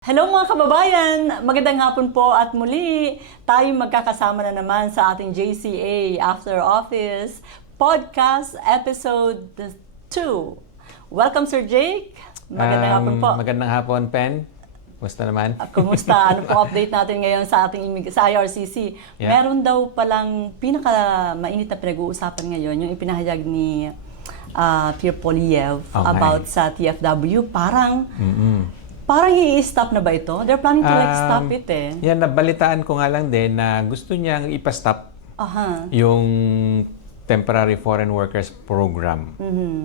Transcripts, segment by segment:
Hello mga kababayan! Magandang hapon po at muli tayong magkakasama na naman sa ating JCA After Office Podcast Episode 2. Welcome Sir Jake! Magandang hapon po. Magandang hapon, Pen. Kumusta naman? Kumusta? Ano po update natin ngayon sa ating sa IRCC? Yeah. Meron daw palang pinaka-mainit na pinag-uusapan ngayon, yung ipinahayag ni Pierre Poilievre about sa TFW. Parang i-stop na ba ito? They're planning to stop it eh. Yan, nabalitaan ko nga lang din na gusto niyang ipastop yung Temporary Foreign Workers Program.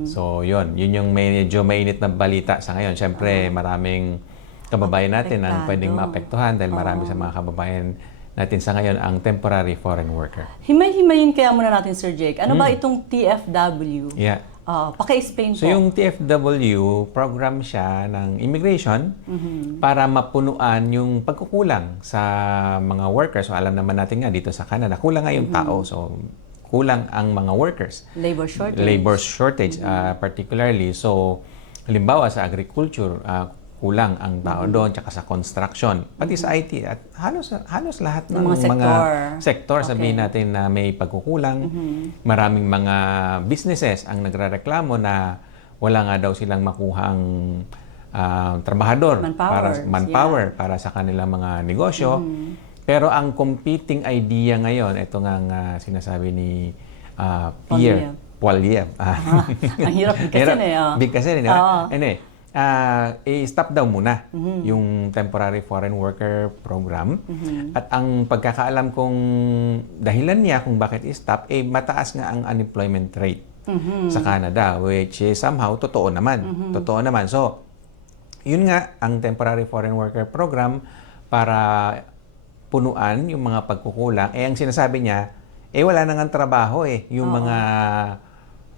So, yun yung medyo mainit na balita sa ngayon. Siyempre, maraming kababayan natin ang pwedeng maapektuhan dahil marami sa mga kababayan natin sa ngayon ang temporary foreign worker. Himay-himayin kaya muna natin, Sir Jake. Ano ba itong TFW? Yeah. Paki-explain po. So yung TFW, program siya ng immigration para mapunuan yung pagkukulang sa mga workers. So alam naman natin nga dito sa Canada, kulang nga yung tao. So kulang ang mga workers. Labor shortage. Labor shortage particularly. So halimbawa sa agriculture, kulang ang tao doon, tsaka sa construction, pati sa IT at halos lahat ng mga sektor sabihin natin na may pagkukulang. Maraming mga businesses ang nagrereklamo na wala nga daw silang makuhang trabahador, manpower para sa kanilang mga negosyo. Pero ang competing idea ngayon, ito nga sinasabi ni Pierre Poilievre. Ang hirap bigkasin eh. Bigkasin eh. Anyway, i-stop daw muna yung Temporary Foreign Worker Program. At ang pagkakaalam kong dahilan niya kung bakit i-stop, mataas nga ang unemployment rate sa Canada, which is somehow totoo naman. Totoo naman. So, yun nga ang Temporary Foreign Worker Program para punuan yung mga pagkukulang. Ang sinasabi niya, wala nang trabaho yung mga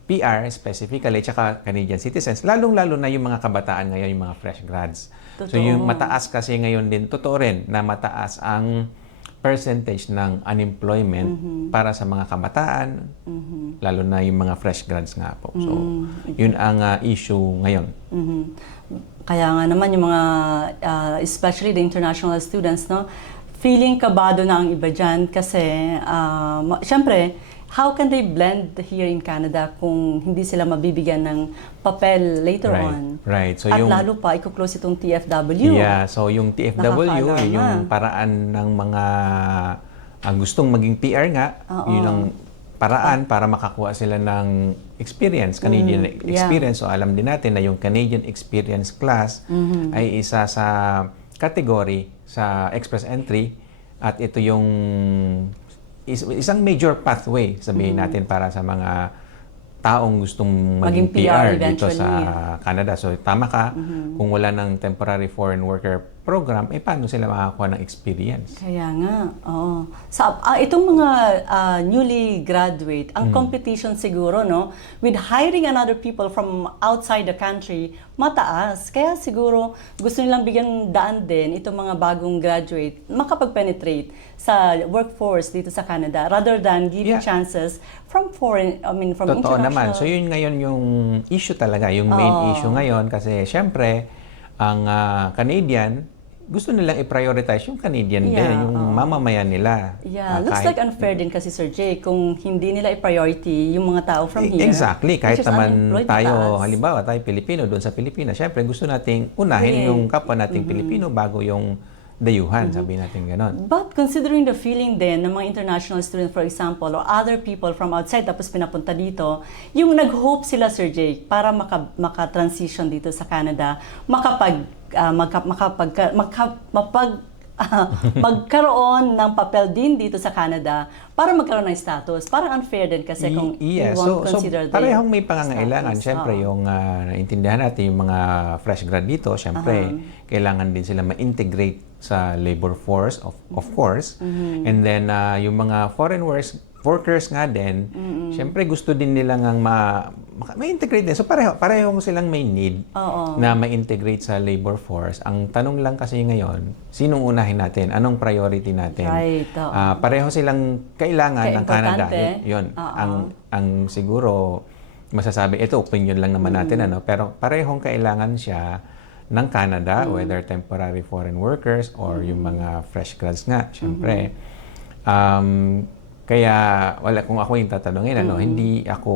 PR specifically, tsaka Canadian citizens, lalong-lalo na yung mga kabataan ngayon, yung mga fresh grads. Totoo. So yung mataas kasi ngayon din, totoo rin na mataas ang percentage ng unemployment para sa mga kabataan, lalo na yung mga fresh grads nga po. So yun ang issue ngayon. Kaya nga naman yung mga, especially the international students, no, feeling kabado na ang iba dyan kasi, syempre, how can they blend here in Canada kung hindi sila mabibigyan ng papel later on? Right. So at lalo pa, i-close itong TFW. Yeah, so yung TFW, yung paraan ng mga gustong maging PR nga, yun ang paraan para makakuha sila ng experience, Canadian experience. So alam din natin na yung Canadian Experience Class ay isa sa category sa Express Entry at ito yung isang major pathway, sabihin natin, para sa mga taong gustong maging PR dito sa Canada. So, tama ka, kung wala ng Temporary Foreign Worker Program, paano sila makakuha ng experience? Kaya nga, oo. Itong mga newly graduate, ang competition siguro, no, with hiring another people from outside the country, mataas. Kaya siguro, gusto nilang bigyan daan din itong mga bagong graduate makapag-penetrate sa workforce dito sa Canada rather than giving chances from foreign, from Totoo international. naman. So yun ngayon yung issue talaga, yung main issue ngayon kasi syempre ang Canadian gusto nilang i-prioritize yung Canadian din, yung mamamayan nila. Yeah, looks like unfair din kasi Sir Jay kung hindi nila i-priority yung mga tao from here. Exactly, kahit naman tayo, halimbawa tayo Pilipino doon sa Pilipinas, syempre gusto nating unahin yung kapwa nating Pilipino bago yung dayuhan, sabihin natin gano'n. But considering the feeling din ng mga international students, for example, or other people from outside tapos pinapunta dito, yung nag-hope sila, Sir Jake, para maka-transition dito sa Canada, magkaroon ng papel din dito sa Canada para magkaroon ng status. Parang unfair din kasi kung you won't consider the parehong may pangangailangan. Siyempre, yung naintindihan natin, yung mga fresh grad dito, siyempre, kailangan din sila ma-integrate sa labor force, of course. And then, yung mga foreign workers nga din, siyempre gusto din nila ngang ma-integrate din. So parehong silang may need na ma-integrate sa labor force. Ang tanong lang kasi ngayon, sinong unahin natin? Anong priority natin? Right. Pareho silang kailangan ng Canada. Yun. Ang siguro masasabi, ito opinion lang naman natin, pero parehong kailangan siya ng Canada, whether temporary foreign workers or yung mga fresh grads nga, syempre. Kaya, kung ako yung tatanungin, hindi ako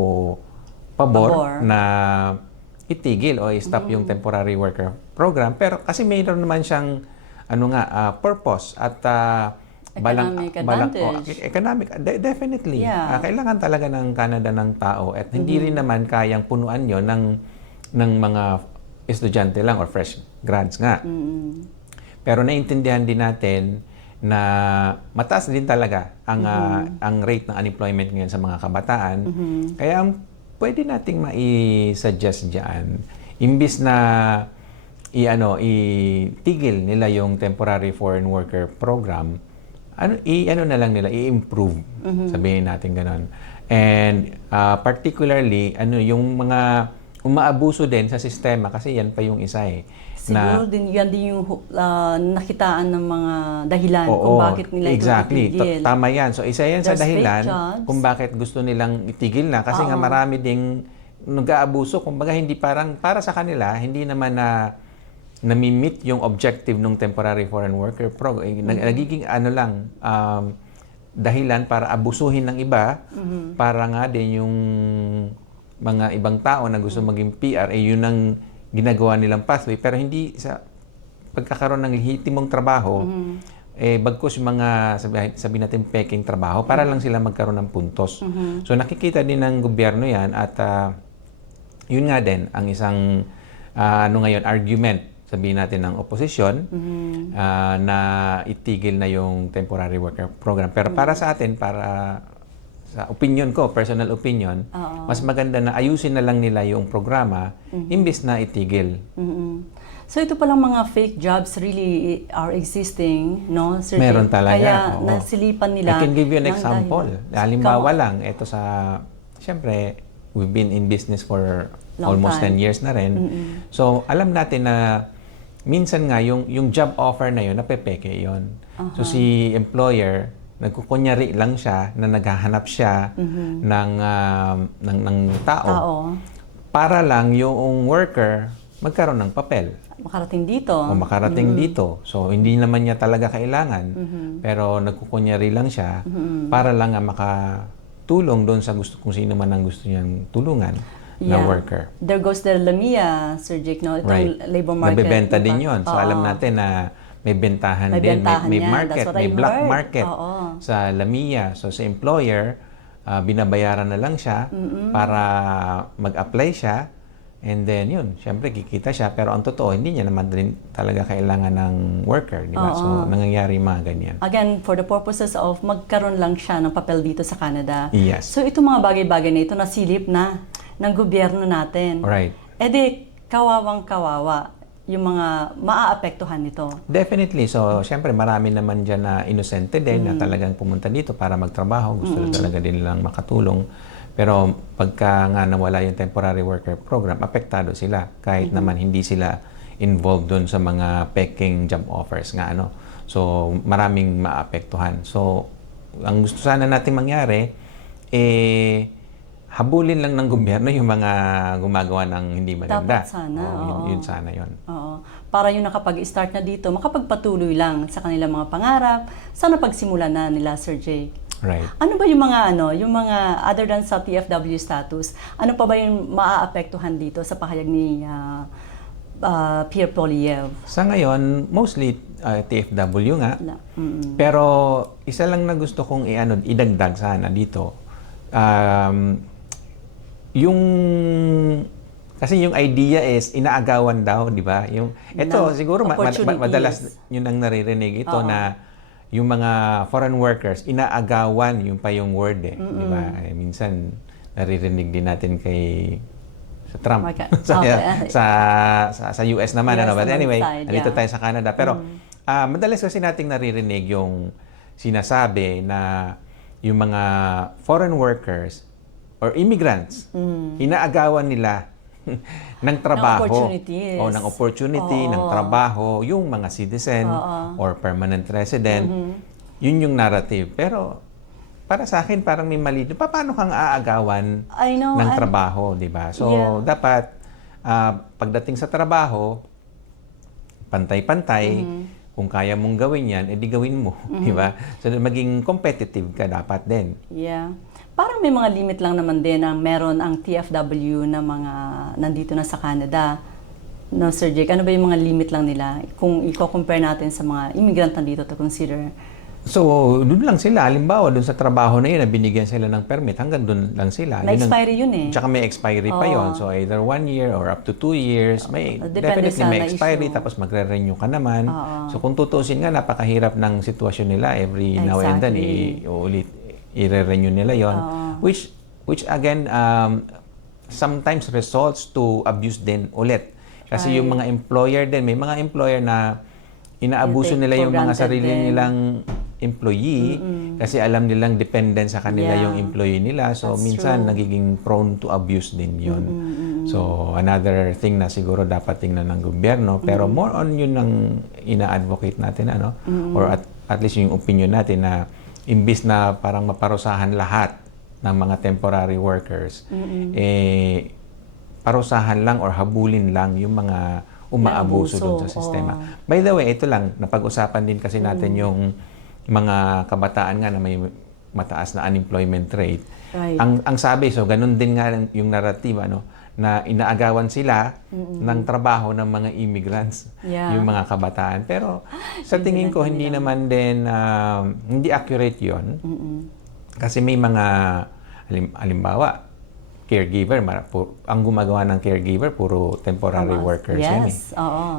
pabor na itigil o i-stop yung temporary worker program. Pero kasi mayroon naman siyang purpose at Economic advantage. Definitely. Yeah. Kailangan talaga ng Canada ng tao at hindi rin naman kayang punuan yon ng mga estudyante lang or fresh grads nga. Pero naiintindihan din natin na mataas din talaga ang rate ng unemployment ngayon sa mga kabataan. Kaya ang pwede nating mai-suggest diyan, imbis na itigil nila yung temporary foreign worker program, na lang nila, i-improve. Sabihin natin ganon. And particularly, yung mga umaabuso din sa sistema, kasi yan pa yung isa Siguro yan din yung nakitaan ng mga dahilan kung bakit nila ito itigil. Tama yan. So, isa yan sa There's dahilan fake jobs. kung bakit gusto nilang itigil na. Kasi nga marami ding nag-aabuso. Kumbaga, hindi para sa kanila, hindi naman nami-meet yung objective ng temporary foreign worker program. Nagiging dahilan para abusuhin ng iba, para nga din yung mga ibang tao na gusto maging PR, yun ang ginagawa nilang pathway, pero hindi sa pagkakaroon ng lehitimong trabaho, bagkus yung mga, sabihin natin, peking trabaho, para lang sila magkaroon ng puntos. So nakikita din ng gobyerno yan at yun nga din ang isang ngayon argument, sabihin natin ng oposisyon, na itigil na yung temporary worker program. Pero para sa atin, sa opinion ko, personal opinion, mas maganda na ayusin na lang nila yung programa imbis na itigil. So ito palang mga fake jobs really are existing, no? Sir Meron Jake? talaga. Kaya nasilipan nila. I can give you an ng example. Halimbawa lang, ito siyempre, we've been in business for almost 10 years na rin. So, alam natin na minsan nga, yung job offer na yun, napepeke yun. So, si employer, nagkukunyari lang siya na naghahanap siya ng tao para lang yung worker magkaroon ng papel. Makarating dito. O makarating dito. So, hindi naman niya talaga kailangan. Pero nagkukunyari lang siya para lang makatulong doon sa kung sino man ang gusto niyang tulungan na worker. There goes the Lamia, Sir Jake, no? Itong labor market. Nabebenta din yun. So, alam natin na may bentahan din. May market, may black market sa Lamia. So, sa employer, binabayaran na lang siya para mag-apply siya. And then, yun, syempre, kikita siya. Pero ang totoo, hindi niya naman din talaga kailangan ng worker. Di ba? So, nangyayari mga ganyan. Again, for the purposes of magkaroon lang siya ng papel dito sa Canada. Yes. So, itong mga bagay-bagay na ito, nasilip na ng gobyerno natin. Right. E di, kawawang-kawawa yung mga maaapektuhan nito. Definitely. So, syempre, marami naman dyan na inosente din na talagang pumunta dito para magtrabaho. Gusto talaga din nilang makatulong. Pero pagka nga nawala yung temporary worker program, apektado sila. Kahit naman hindi sila involved doon sa mga peking job offers nga. So, maraming maapektuhan. So, ang gusto sana natin mangyari, habulin lang ng gobyerno yung mga gumagawa ng hindi maganda. Dapat sana. Yun sana yun. Oo. Para yung nakapag-start na dito, makapagpatuloy lang sa kanilang mga pangarap, sana pagsimulan na nila, Sir Jake. Right. Ano ba yung mga other than sa TFW status, ano pa ba yung maaapektuhan dito sa pahayag ni Pierre Poilievre? Sa ngayon, mostly TFW nga. Pero isa lang na gusto kong idagdag sana dito. Kasi yung idea is inaagawan daw, di ba? Ito siguro madalas yun ang naririnig ito na yung mga foreign workers inaagawan yung pa yung word di ba? Minsan naririnig din natin sa Trump. sa US naman but anyway, dito tayo sa Canada. Pero madalas kasi nating naririnig yung sinasabi na yung mga foreign workers or immigrants, inaagawan nila ng trabaho o ng opportunity ng trabaho yung mga citizen or permanent resident. Yun yung narrative. Pero para sa akin parang may mali. Paano kang aagawan ng trabaho, di ba? So dapat pagdating sa trabaho, pantay-pantay. Kung kaya mong gawin yan, edi gawin mo, di ba? So maging competitive ka dapat din. Yeah. Parang may mga limit lang naman din na meron ang TFW na mga nandito na sa Canada. No, Sir Jake, ano ba yung mga limit lang nila kung i-compare natin sa mga immigrant nandito to consider? So, doon lang sila. Halimbawa, doon sa trabaho na yun, na binigyan sila ng permit, hanggang doon lang sila. May expiry yun eh. Tsaka may expiry pa yun. So, either 1 year or up to 2 years. May, Depende definitely sa may expiry, na-issue. tapos magre-renew ka naman. So, kung tutusin nga, napakahirap ng sitwasyon nila. Every now and then, ulit i-renew nila yon, which again, sometimes results to abuse din ulit. Kasi yung mga employer din, may mga employer na inaabuso nila yung mga sarili nilang employee kasi alam nilang dependent sa kanila yung employee nila. So, minsan nagiging prone to abuse din yun. So, another thing na siguro dapat tingnan ng gobyerno. Pero more on yun ang ina-advocate natin, ano? Or at least yung opinion natin na imbis na parang maparusahan lahat ng mga temporary workers, parusahan lang or habulin lang yung mga umaabuso doon sa sistema. By the way, ito lang, napag-usapan din kasi natin yung mga kabataan nga na may mataas na unemployment rate. Right. Ang sabi, so ganun din nga yung narrative, ano, na inaagawan sila ng trabaho ng mga immigrants, yung mga kabataan. Pero sa tingin ko, hindi naman din, hindi accurate yon. Kasi may mga, halimbawa, caregiver, ang gumagawa ng caregiver, puro temporary workers yan eh.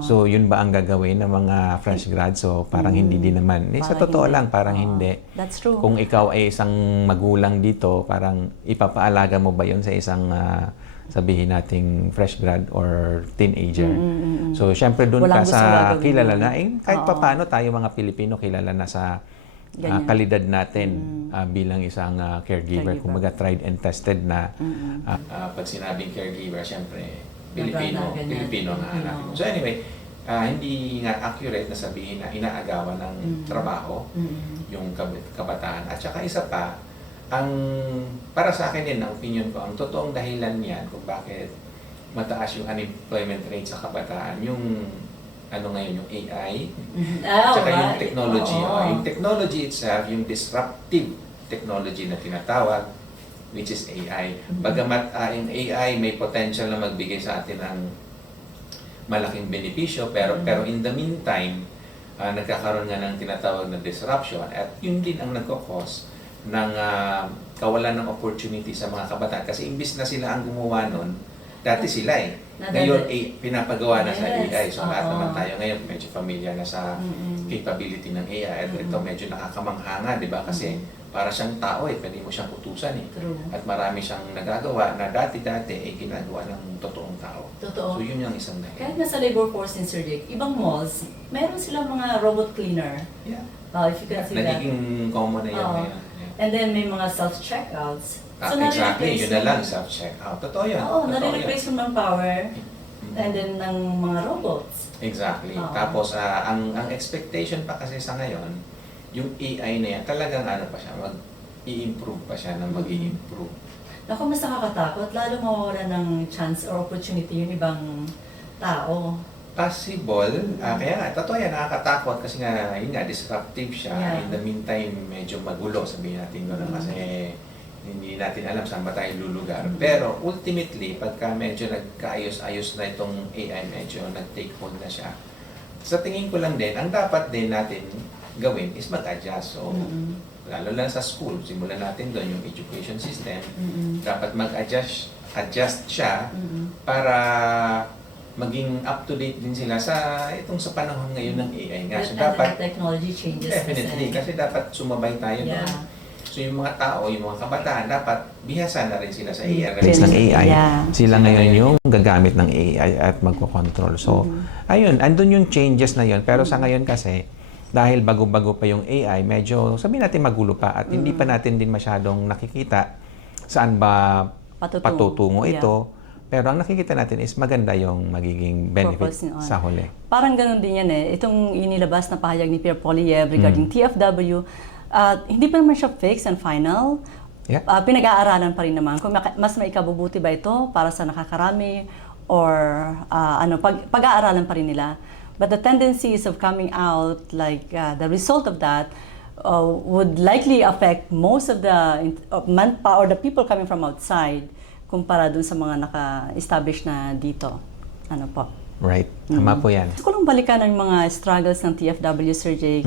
So, yun ba ang gagawin ng mga fresh grad? So, parang hindi din naman. Sa totoo lang, parang hindi. That's true. Kung ikaw ay isang magulang dito, parang ipapaalaga mo ba yun sa isang, sabihin nating fresh grad or teenager? So, syempre doon ka sa kilala na. Kahit pa paano tayo mga Pilipino, kilala na sa kalidad natin bilang isang caregiver. Kumbaga tried and tested na pag sinabing caregiver, syempre Pilipino nga hanapin mo. So anyway, hindi nga accurate na sabihin na inaagawan ng trabaho yung kabataan. At saka isa pa, ang para sa akin din, ang opinion ko, ang totoong dahilan niyan kung bakit mataas yung unemployment rate sa kabataan, yung ngayon, yung AI, tsaka yung technology. Yung technology itself, yung disruptive technology na tinatawag, which is AI. Bagamat yung AI may potential na magbigay sa atin ng malaking benepisyo, pero in the meantime, nagkakaroon nga ng tinatawag na disruption at yun din ang nagkakos ng kawalan ng opportunity sa mga kabataan. Kasi imbis na sila ang gumawa nun, dati sila eh. Ngayon, pinapagawa na sa AI. So, lahat naman tayo ngayon medyo familiar na sa capability ng AI. At ito medyo nakakamangha nga, di ba? Kasi para siyang tao eh, pwede mo siyang utusan eh. At marami siyang nagagawa na dati-dati ay ginagawa ng totoong tao. Totoo. So, yun yung isang dahilan. Kahit nasa labor force ni Sir Jake, ibang malls, meron silang mga robot cleaner. Yeah. If you can see that. Nagiging common na yan ngayon. And then may mga self-checkouts. So, exactly, yun na lang, self-checkout. Totoo yun. Oo, nare-replace mo ng power and then ng mga robots. Exactly. Tapos, ang expectation pa kasi sa ngayon, yung AI na yan, talagang ano pa siya, mag-i-improve pa siya na mag-i-improve. Naku, mas nakakatakot, lalo mawawala ng chance or opportunity yung ibang tao. Possible. Kaya nga, totoo yan, nakakatakot kasi nga, yun nga, disruptive siya. Yeah. In the meantime, medyo magulo, sabihin natin gano'n kasi hindi natin alam saan ba tayo lulugar. Pero ultimately, pagka medyo nagkaayos-ayos na itong AI, medyo nag-take hold na siya, sa tingin ko lang din, ang dapat din natin gawin is mag-adjust. So, lalo lang sa school, simulan natin doon yung education system. Dapat mag-adjust siya para maging up-to-date din sila sa sa panahon ngayon ng AI nga. So, dapat technology changes. Definitely, kasi dapat sumabay tayo doon. So yung mga tao, yung mga kabataan, dapat bihasa na rin sila sa AI. Ng AI. Sila ngayon yung gagamit ng AI at magkocontrol. So, ayun, andun yung changes na yun. Pero sa ngayon kasi, dahil bago-bago pa yung AI, medyo sabihin natin magulo pa at hindi pa natin din masyadong nakikita saan ba patutungo ito. Pero ang nakikita natin is maganda yung magiging benefit sa huli. Parang ganun din yan eh. Itong inilabas na pahayag ni Pierre Poilievre regarding TFW, hindi pa naman siya fixed and final. Yeah. Pinag-aaralan pa rin naman kung mas maikabubuti ba ito para sa nakakarami or pag-aaralan pa rin nila. But the tendencies of coming out, like the result of that, would likely affect most of the manpower or the people coming from outside kumpara dun sa mga naka-establish na dito. Ano po? Right. Tama po yan. Gusto ko lang balikan ang mga struggles ng TFW, Sir Jake.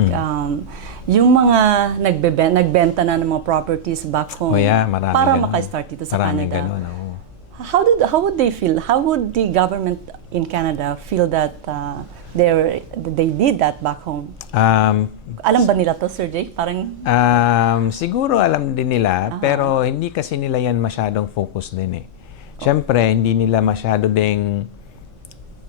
Yung mga nagbenta na ng mga properties back home para maka-start dito sa Canada. Ganun, oh. How would they feel? How would the government in Canada feel that they did that back home? Alam ba nila to, Sir Jake? Parang siguro alam din nila, pero hindi kasi nila yan masyadong focus din eh. Siyempre, hindi nila masyado ding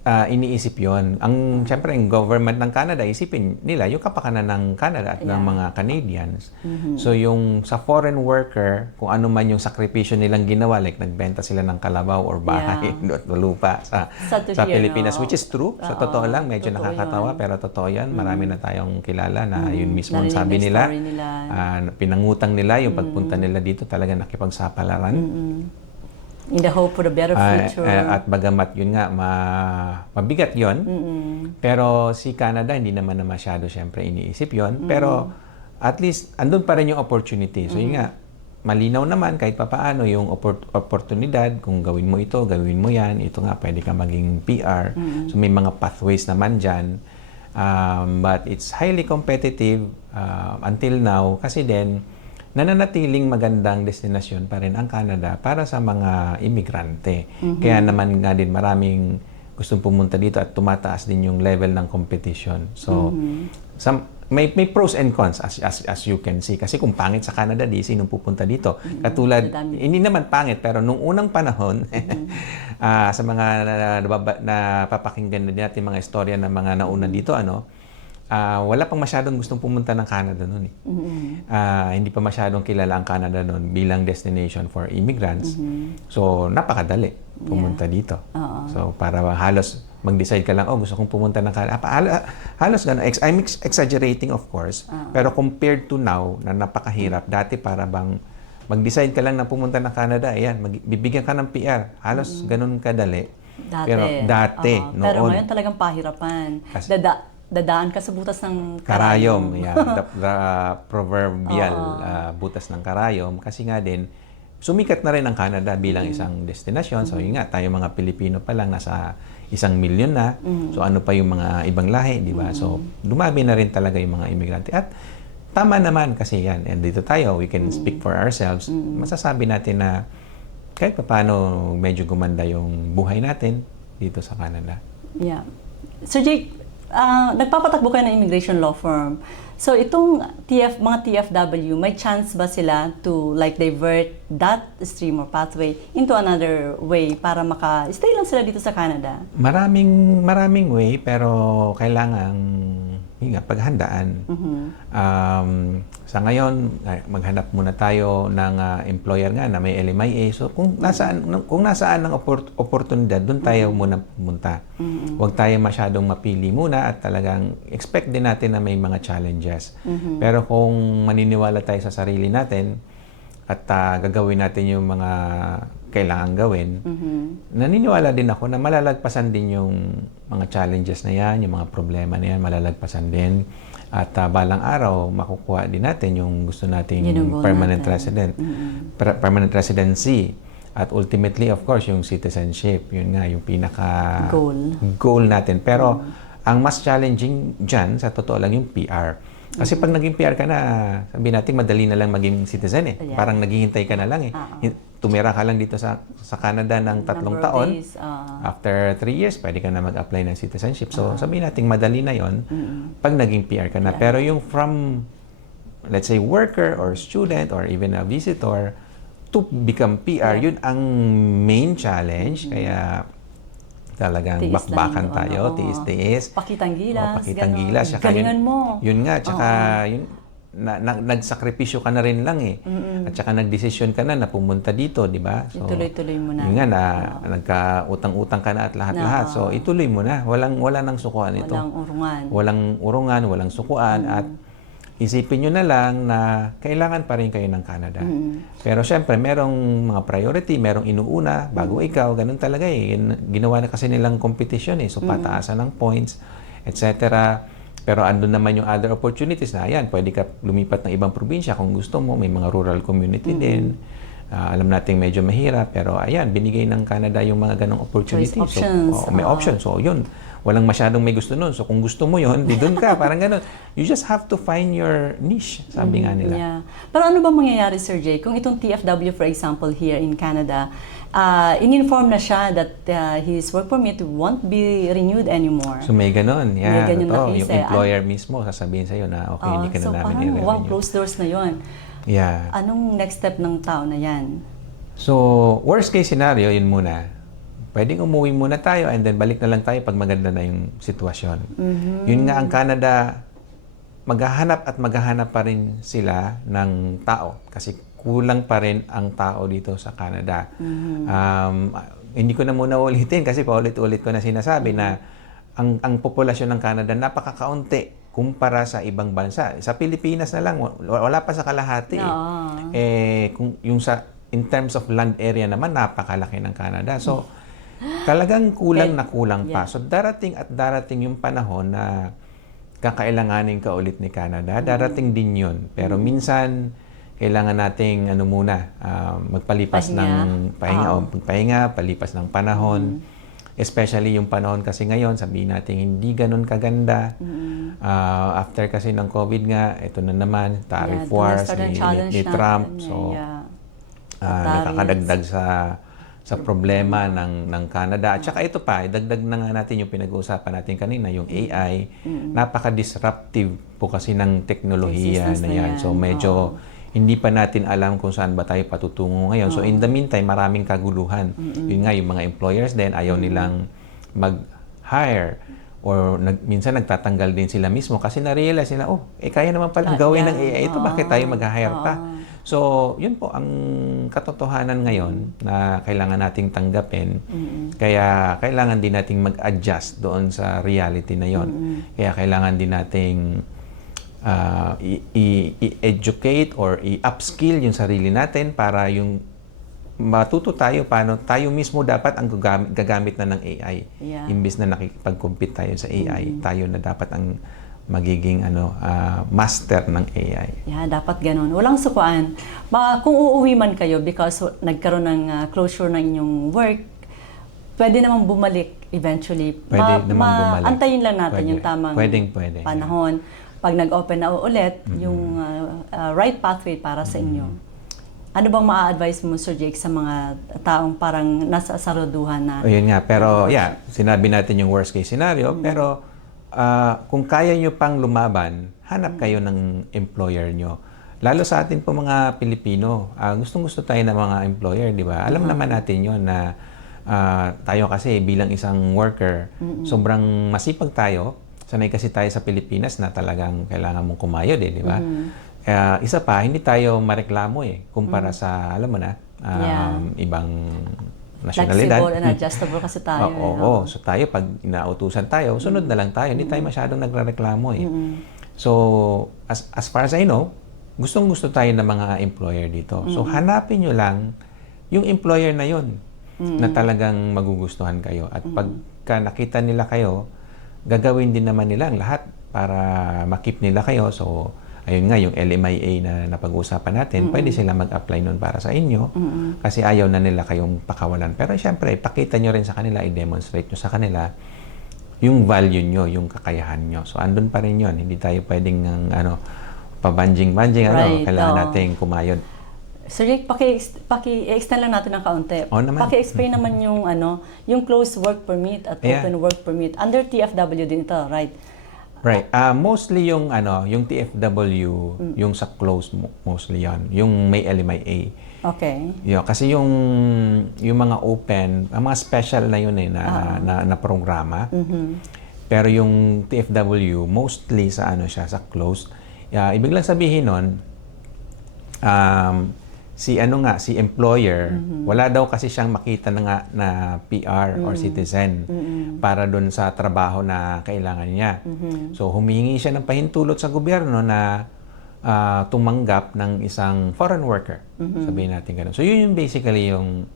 iniisip yon. Siyempre, ang government ng Canada, isipin nila yung kapakanan ng Canada at ng mga Canadians. So, yung sa foreign worker, kung ano man yung sakripisyo nilang ginawa, like nagbenta sila ng kalabaw or bahay at lupa sa Pilipinas, which is true. Sa totoo lang, medyo nakakatawa, pero totoo yan. Marami na tayong kilala na yun mismo ang sabi nila. Pinangutang nila yung pagpunta nila dito, talaga nakipagsapalaran. In the hope for a better future. At bagamat yun nga, mabigat yun. Pero si Canada, hindi naman na masyado siyempre iniisip yun. Pero at least, andun pa rin yung opportunity. So yun nga, malinaw naman kahit papaano yung oportunidad. Kung gawin mo ito, gawin mo yan. Ito nga, pwede ka maging PR. So may mga pathways naman dyan. But it's highly competitive until now. Kasi din, nananatiling magandang destinasyon pa rin ang Canada para sa mga imigrante. Kaya naman nga din maraming gustong pumunta dito at tumataas din yung level ng competition. So, may pros and cons as you can see. Kasi kung pangit sa Canada, di sinong pupunta dito. Katulad, hindi naman pangit, pero nung unang panahon, sa mga napapakinggan na natin mga istorya ng mga nauna dito, wala pang masyadong gustong pumunta ng Canada noon eh. Hindi pa masyadong kilala ang Canada noon bilang destination for immigrants. So, napakadali pumunta dito. So, para halos mag-decide ka lang, gusto kong pumunta ng Canada. Halos gano'n. I'm exaggerating of course. Pero compared to now, na napakahirap, dati para bang mag-decide ka lang na pumunta ng Canada, ayan, bibigyan ka ng PR. Halos gano'n kadali. Pero dati, noon. Pero ngayon talagang pahirapan. Dadaan ka sa butas ng karayom. The proverbial butas ng karayom. Kasi nga din, sumikat na rin ang Canada bilang isang destinasyon. So yun nga, tayo mga Pilipino pa lang nasa 1 milyon na. So ano pa yung mga ibang lahi, di ba? So dumami na rin talaga yung mga imigrante. At tama naman kasi yan. And dito tayo, we can speak for ourselves. Masasabi natin na kahit paano medyo gumanda yung buhay natin dito sa Canada. Yeah. Sir Jake, nagpapatakbo kayo ng immigration law firm. So itong mga TFW, may chance ba sila to like divert that stream or pathway into another way para maka-stay lang sila dito sa Canada? Maraming way, pero kailangan paghandaan. Sa ngayon, maghanap muna tayo ng employer nga na may LMIA. So kung nasaan ang oportunidad, doon tayo muna pumunta. Huwag tayo masyadong mapili muna at talagang expect din natin na may mga challenges. Pero kung maniniwala tayo sa sarili natin at gagawin natin yung mga kailangan gawin, naniniwala din ako na malalagpasan din yung mga challenges na yan, yung mga problema na yan, malalagpasan din. At balang araw, makukuha din natin yung gusto nating permanent residency. At ultimately, of course, yung citizenship. Yun nga, yung pinaka goal natin. Pero ang mas challenging dyan, sa totoo lang, yung PR. Kasi pag naging PR ka na, sabi natin, madali na lang maging citizen eh. Parang naghihintay ka na lang eh. Tumira ka lang dito sa Canada ng 3 taon. After 3 years, pwede ka na mag-apply ng citizenship. So, sabi natin, madali na yon pag naging PR ka na. Pero yung from, let's say, worker or student or even a visitor to become PR, yun ang main challenge. Kaya talagang bakbakan tayo, tiis-tiis. Pakitang gilas. Pakitang gilas. Galingan mo. Yun nga, tsaka nagsakripisyo ka na rin lang eh. At saka nagdesisyon ka na pumunta dito, di ba? So, ituloy-tuloy mo na. Yun nga, nagka-utang-utang ka na at lahat-lahat. So, ituloy mo na. Wala nang sukuan ito. Walang urungan, walang sukuan. At isipin nyo na lang na kailangan pa rin kayo ng Canada. Pero syempre, merong mga priority, merong inuuna bago ikaw. Ganun talaga eh. Ginawa na kasi nilang competition eh. So, pataasan ng points. etc. Pero andun naman yung other opportunities na, ayan, pwede ka lumipat ng ibang probinsya kung gusto mo. May mga rural community din. Alam natin medyo mahirap, pero ayan, binigay ng Canada yung mga ganong opportunities. Choice options. So, may options. So, yun. Walang masyadong may gusto nun. So, kung gusto mo yun, di dun ka. Parang ganon. You just have to find your niche, sabi nga nila. Yeah. Pero ano ba mangyayari, Sir Jay, kung itong TFW, for example, here in Canada, in-inform na siya that his work permit won't be renewed anymore? So, may ganon. Yeah, May ganyan na totoo. case, Yung employer mismo, sasabihin sa'yo na, okay, hindi ka na namin parang, i-renew. wow, closed doors na yon. Yeah. Anong next step ng tao na yan? So, worst case scenario, yun muna. Pwedeng umuwi muna tayo and then balik na lang tayo pag maganda na yung sitwasyon. Yun nga ang Canada, maghahanap pa rin sila ng tao kasi kulang pa rin ang tao dito sa Canada. Hindi ko na muna ulitin kasi paulit-ulit ko na sinasabi na ang populasyon ng Canada napakakaunti kumpara sa ibang bansa. Sa Pilipinas na lang, wala pa sa kalahati. Kung yung in terms of land area naman, napakalaki ng Canada. So, talagang kulang na kulang pa. So, darating yung panahon na kakailanganin ka ulit ni Canada. Darating din yun. Pero minsan, kailangan nating magpalipas ng pahinga, palipas ng panahon. Especially yung panahon kasi ngayon, sabihin natin hindi ganun kaganda. After kasi ng COVID nga, ito na naman, tariff wars ni Trump. So, nakakadagdag sa problema ng Canada. At saka ito pa, dagdag na nga natin yung pinag-uusapan natin kanina, yung AI. Napaka-disruptive po kasi ng teknolohiya na yan. So medyo hindi pa natin alam kung saan ba tayo patutungo ngayon. So in the meantime, maraming kaguluhan. Yun nga, yung mga employers din, ayaw nilang mag-hire or minsan nagtatanggal din sila mismo kasi na-realize nila, kaya naman palang gawin ng AI ito, bakit tayo mag-hire pa? So, yun po ang katotohanan ngayon na kailangan nating tanggapin. Kaya kailangan din nating mag-adjust doon sa reality na yon. Kaya kailangan din nating i-educate or i-upskill yung sarili natin para yung matuto tayo paano tayo mismo dapat ang gagamit na ng AI. Imbis na nakikipag-compete tayo sa AI, tayo na dapat ang magiging master ng AI. Yeah, dapat ganun. Walang sukuan. Kung uuwi man kayo because nagkaroon ng closure ng inyong work, pwede namang bumalik eventually. Pwede namang bumalik. Antayin lang natin yung tamang panahon. Pag nag-open na ulit, yung right pathway para sa inyo. Ano bang ma-advise mo, Sir Jake, sa mga taong parang nasa saruduhan na? Yun nga. Pero sinabi natin yung worst case scenario, pero kung kaya nyo pang lumaban, hanap kayo ng employer nyo. Lalo sa atin po mga Pilipino, gustong-gusto tayo ng mga employer, di ba? Alam naman natin yon na tayo kasi bilang isang worker, sobrang masipag tayo. Sanay kasi tayo sa Pilipinas na talagang kailangan mong kumayod, di ba? Isa pa, hindi tayo mareklamo kumpara sa, alam mo na, ibang nasyonalidad. Flexible and adjustable kasi tayo. Oo. So tayo, pag inautusan tayo, sunod na lang tayo. Hindi tayo masyadong nagreklamo So, as far as I know, gustong-gusto tayo ng mga employer dito. So, hanapin nyo lang yung employer na yun na talagang magugustuhan kayo. At pagka nakita nila kayo, gagawin din naman nila ang lahat para makip nila kayo. So, ayun nga, yung LMIA na napag-uusapan natin, pwede sila mag-apply nun para sa inyo kasi ayaw na nila kayong pakawalan. Pero syempre, ipakita nyo rin sa kanila, i-demonstrate nyo sa kanila yung value nyo, yung kakayahan nyo. So, andun pa rin yun. Hindi tayo pwedeng pabanjing-banjing, kailangan natin kumayod. Sir Jake, paki-extend lang natin ng kaunti. Paki-explain naman yung closed work permit at open work permit. Under TFW din ito, right? Right. Mostly yung TFW, yung sa close mostly yan. Yung may LMIA. Okay. Kasi yung mga open, ang mga special na yun na programa. Pero yung TFW, mostly sa sa closed. Ibig lang sabihin nun, si employer, wala daw kasi siyang makita na PR or citizen para doon sa trabaho na kailangan niya. So humingi siya ng pahintulot sa gobyerno na tumanggap ng isang foreign worker. Sabihin natin ganun. So yun yung basically yung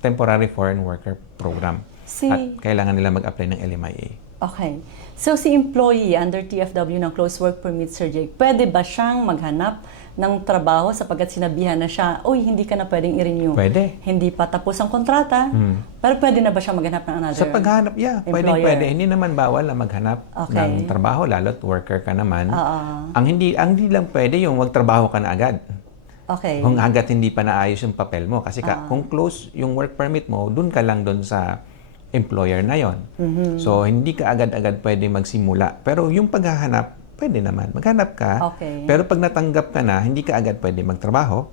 temporary foreign worker program. At kailangan nila mag-apply ng LMIA. Okay. So si employee under TFW ng close work permit, Sir Jake, pwede ba siyang maghanap ng trabaho sapagkat sinabihan na siya, uy, hindi ka na pwedeng i-renew. Pwede. Hindi pa tapos ang kontrata, pero pwede na ba siya maghanap ng another Sa paghanap, employer? pwede. Hindi naman bawal na maghanap Okay. ng trabaho, lalo't worker ka naman. Oo. Ang hindi lang pwede yung magtrabaho ka na agad. Okay. Kung agad hindi pa naayos yung papel mo. Kasi kung close yung work permit mo, dun ka lang dun sa employer na yon. So, hindi ka agad-agad pwede magsimula. Pero yung paghahanap, pwede naman. Maghanap ka. Okay. Pero pag natanggap ka na, hindi ka agad pwede magtrabaho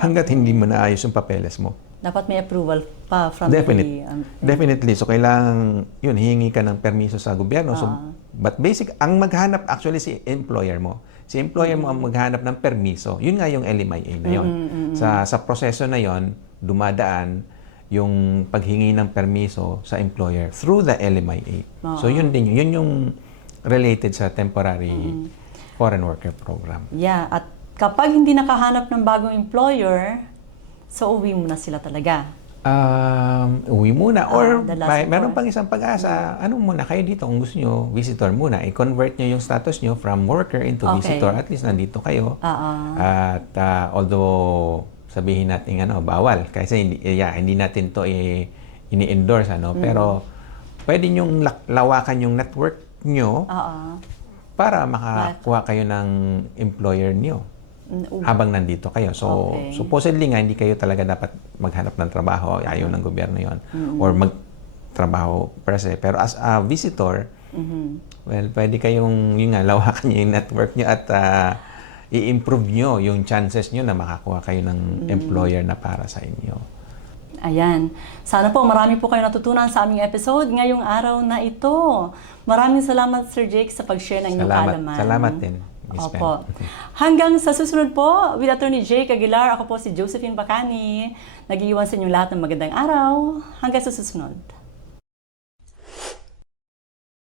hanggat hindi mo naayos yung papeles mo. Dapat may approval pa from Definitely. So, kailangan, yun, hihingi ka ng permiso sa gobyerno. So, but ang maghanap actually si employer mo. Si employer mo ang maghanap ng permiso. Yun nga yung LMIA na yun. Sa proseso na yon, dumadaan yung paghingi ng permiso sa employer through the LMIA. So, yun din yun yung related sa temporary foreign worker program. Yeah, at kapag hindi nakahanap ng bagong employer, so uwi muna sila talaga. Uwi muna. Or the last meron pang isang pag-asa, ano muna kayo dito kung gusto nyo, visitor muna. I-convert nyo yung status nyo from worker into visitor. At least nandito kayo. At although sabihin natin bawal kasi hindi natin to ini-endorse pero pwede nyong lawakan yung network nyo para makakuha kayo ng employer nyo habang nandito kayo. So supposedly nga hindi kayo talaga dapat maghanap ng trabaho, ayaw ng gobyerno yon or magtrabaho per se. Pero as a visitor, well, pwede kayong lawakan nyo yung network nyo at i-improve nyo yung chances nyo na makakuha kayo ng employer na para sa inyo. Ayan. Sana po marami po kayo natutunan sa aming episode ngayong araw na ito. Maraming salamat, Sir Jake, sa pag-share ng inyong kaalaman. Salamat din, Miss Opo. Pen. Hanggang sa susunod po, with Attorney Jake Aguilar, ako po si Josephine Bacani. Nag-iwan sa inyong lahat ng magandang araw. Hanggang sa susunod.